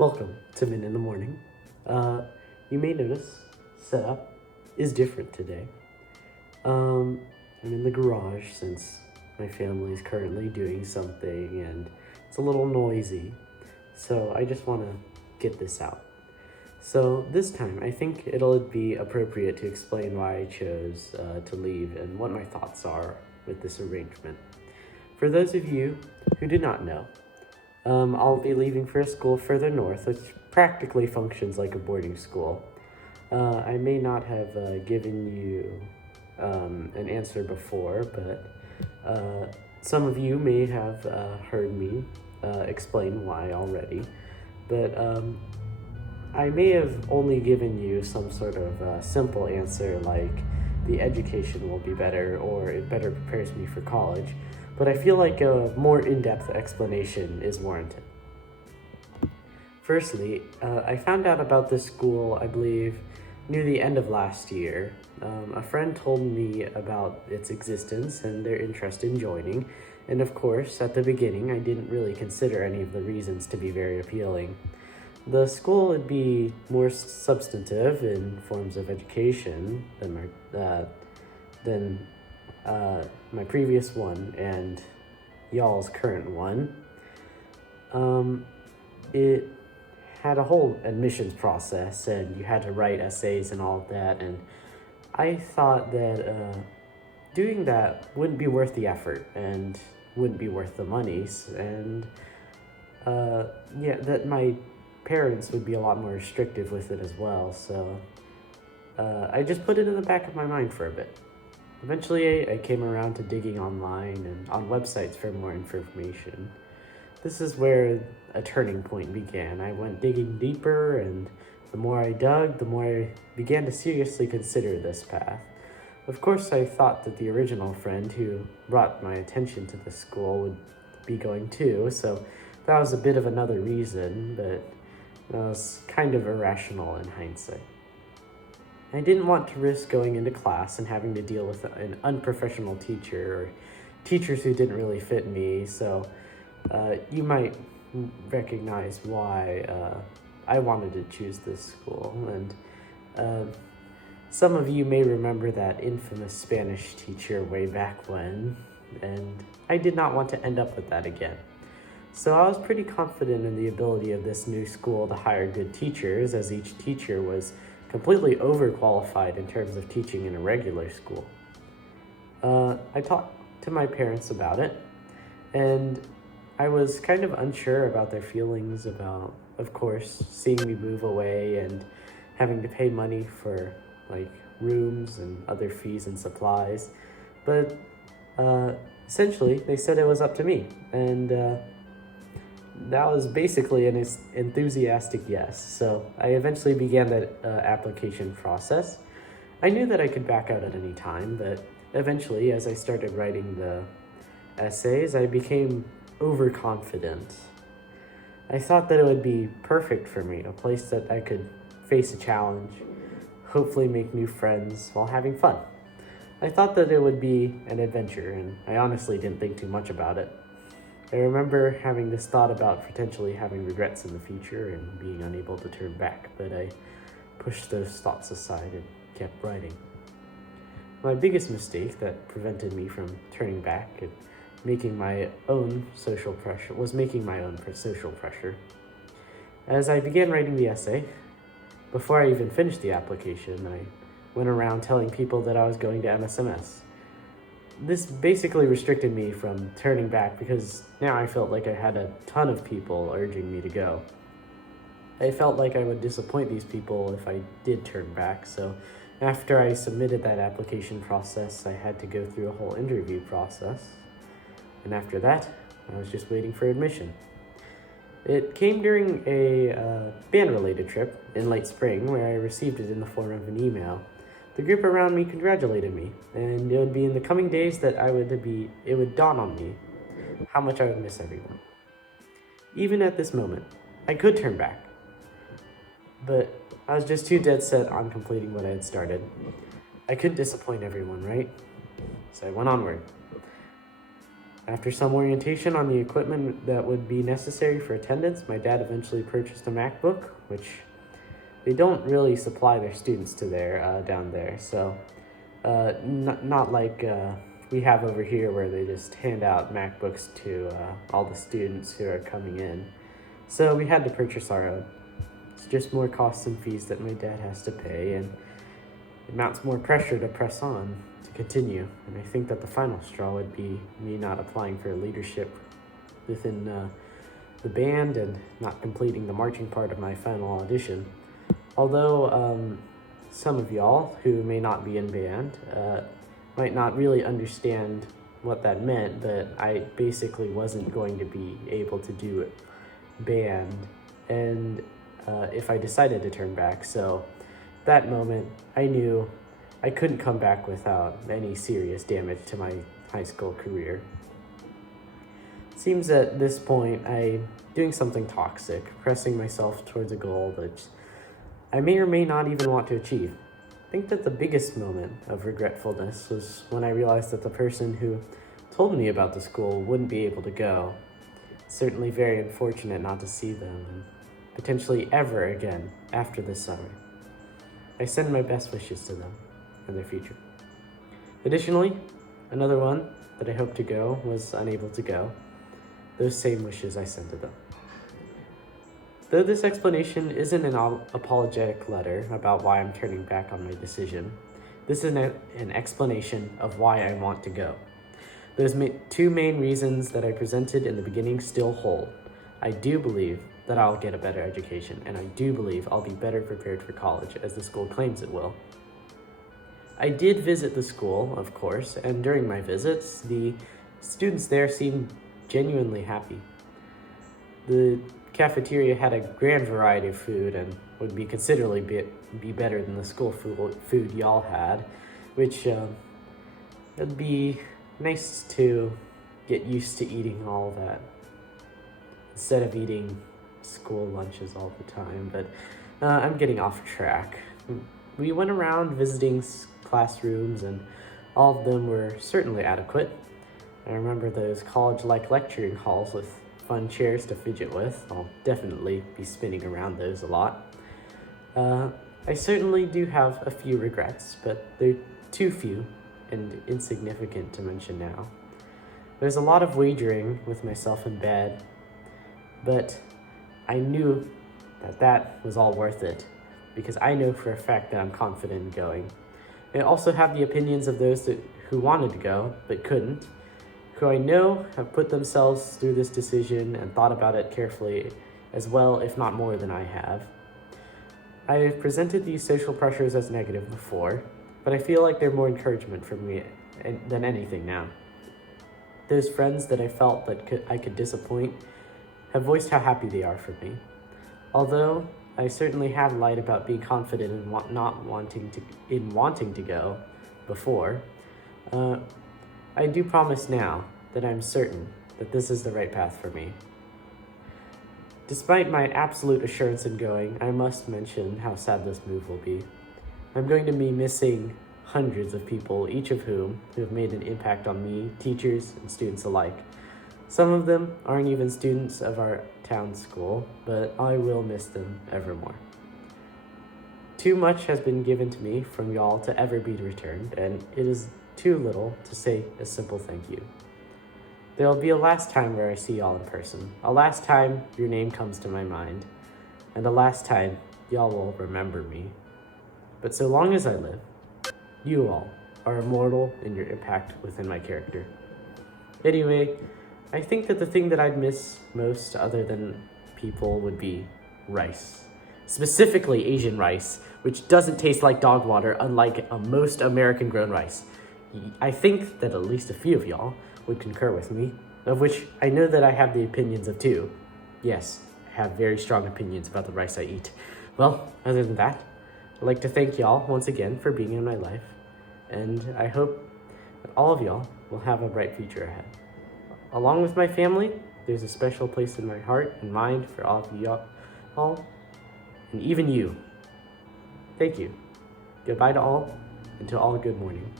Welcome to Min in the Morning. You may notice setup is different today. I'm in the garage since my family is currently doing something and it's a little noisy. So I just want to get this out. So this time I think it'll be appropriate to explain why I chose to leave and what my thoughts are with this arrangement. For those of you who do not know, I'll be leaving for a school further north, which practically functions like a boarding school. I may not have given you an answer before, but some of you may have heard me explain why already. But I may have only given you some sort of simple answer like the education will be better or it better prepares me for college. But I feel like a more in-depth explanation is warranted. Firstly, I found out about this school, I believe, near the end of last year. A friend told me about its existence and their interest in joining, and of course, at the beginning, I didn't really consider any of the reasons to be very appealing. The school would be more substantive in forms of education than my previous one and y'all's current one. It had a whole admissions process and you had to write essays and all of that, and I thought that doing that wouldn't be worth the effort and wouldn't be worth the monies, and that my parents would be a lot more restrictive with it as well, so I just put it in the back of my mind for a bit. Eventually, I came around to digging online and on websites for more information. This is where a turning point began. I went digging deeper, and the more I dug, the more I began to seriously consider this path. Of course, I thought that the original friend who brought my attention to the school would be going too, so that was a bit of another reason, but that was kind of irrational in hindsight. I didn't want to risk going into class and having to deal with an unprofessional teacher or teachers who didn't really fit me, so you might recognize why I wanted to choose this school. And some of you may remember that infamous Spanish teacher way back when, and I did not want to end up with that again. So I was pretty confident in the ability of this new school to hire good teachers, as each teacher was completely overqualified in terms of teaching in a regular school. I talked to my parents about it, and I was kind of unsure about their feelings about, of course, seeing me move away and having to pay money for like rooms and other fees and supplies. But essentially, they said it was up to me, and that was basically an enthusiastic yes. So I eventually began that application process. I knew that I could back out at any time, but eventually, as I started writing the essays, I became overconfident. I thought that it would be perfect for me, a place that I could face a challenge, hopefully make new friends while having fun. I thought that it would be an adventure, and I honestly didn't think too much about it. I remember having this thought about potentially having regrets in the future and being unable to turn back, but I pushed those thoughts aside and kept writing. My biggest mistake that prevented me from turning back and making my own social pressure. As I began writing the essay, before I even finished the application, I went around telling people that I was going to MSMS. This basically restricted me from turning back because now I felt like I had a ton of people urging me to go. I felt like I would disappoint these people if I did turn back, so after I submitted that application process, I had to go through a whole interview process. And after that, I was just waiting for admission. It came during a band-related trip in late spring where I received it in the form of an email. The group around me congratulated me, and it would be in the coming days that it would dawn on me how much I would miss everyone. Even at this moment, I could turn back, but I was just too dead set on completing what I had started. I couldn't disappoint everyone, right? So I went onward. After some orientation on the equipment that would be necessary for attendance, my dad eventually purchased a MacBook, which they don't really supply their students to there down there. So not like we have over here where they just hand out MacBooks to all the students who are coming in. So we had to purchase our own. It's just more costs and fees that my dad has to pay, and it mounts more pressure to press on to continue. And I think that the final straw would be me not applying for leadership within the band and not completing the marching part of my final audition. Although some of y'all who may not be in band might not really understand what that meant, but I basically wasn't going to be able to do band and if I decided to turn back. So that moment I knew I couldn't come back without any serious damage to my high school career. Seems at this point I'm doing something toxic, pressing myself towards a goal that I may or may not even want to achieve. I think that the biggest moment of regretfulness was when I realized that the person who told me about the school wouldn't be able to go. It's certainly very unfortunate not to see them, and potentially ever again after this summer. I send my best wishes to them and their future. Additionally, another one that I hoped to go was unable to go. Those same wishes I send to them. Though this explanation isn't an apologetic letter about why I'm turning back on my decision, this is an explanation of why I want to go. Those two main reasons that I presented in the beginning still hold. I do believe that I'll get a better education, and I do believe I'll be better prepared for college, as the school claims it will. I did visit the school, of course, and during my visits, the students there seemed genuinely happy. The cafeteria had a grand variety of food and would be considerably be better than the school food y'all had, which it'd be nice to get used to eating all that instead of eating school lunches all the time. But I'm getting off track. We went around visiting classrooms, and all of them were certainly adequate. I remember those college-like lecturing halls with fun chairs to fidget with. I'll definitely be spinning around those a lot. I certainly do have a few regrets, but they're too few and insignificant to mention now. There's a lot of wagering with myself in bed, but I knew that was all worth it, because I know for a fact that I'm confident in going. I also have the opinions of those who wanted to go but couldn't, who I know have put themselves through this decision and thought about it carefully as well, if not more than I have. I have presented these social pressures as negative before, but I feel like they're more encouragement for me than anything now. Those friends that I felt that I could disappoint have voiced how happy they are for me. Although I certainly have lied about being confident in wanting to go before, I do promise now that I'm certain that this is the right path for me. Despite my absolute assurance in going, I must mention how sad this move will be. I'm going to be missing hundreds of people, each of whom have made an impact on me, teachers, and students alike. Some of them aren't even students of our town school, but I will miss them evermore. Too much has been given to me from y'all to ever be returned, and it is too little to say a simple thank you. There'll be a last time where I see y'all in person, a last time your name comes to my mind, and a last time y'all will remember me. But so long as I live, you all are immortal in your impact within my character. Anyway, I think that the thing that I'd miss most other than people would be rice. Specifically Asian rice, which doesn't taste like dog water, unlike most American-grown rice. I think that at least a few of y'all would concur with me, of which I know that I have the opinions of too. Yes, I have very strong opinions about the rice I eat. Well, other than that, I'd like to thank y'all once again for being in my life, and I hope that all of y'all will have a bright future ahead. Along with my family, there's a special place in my heart and mind for all of y'all, and even you. Thank you. Goodbye to all, and to all, good morning.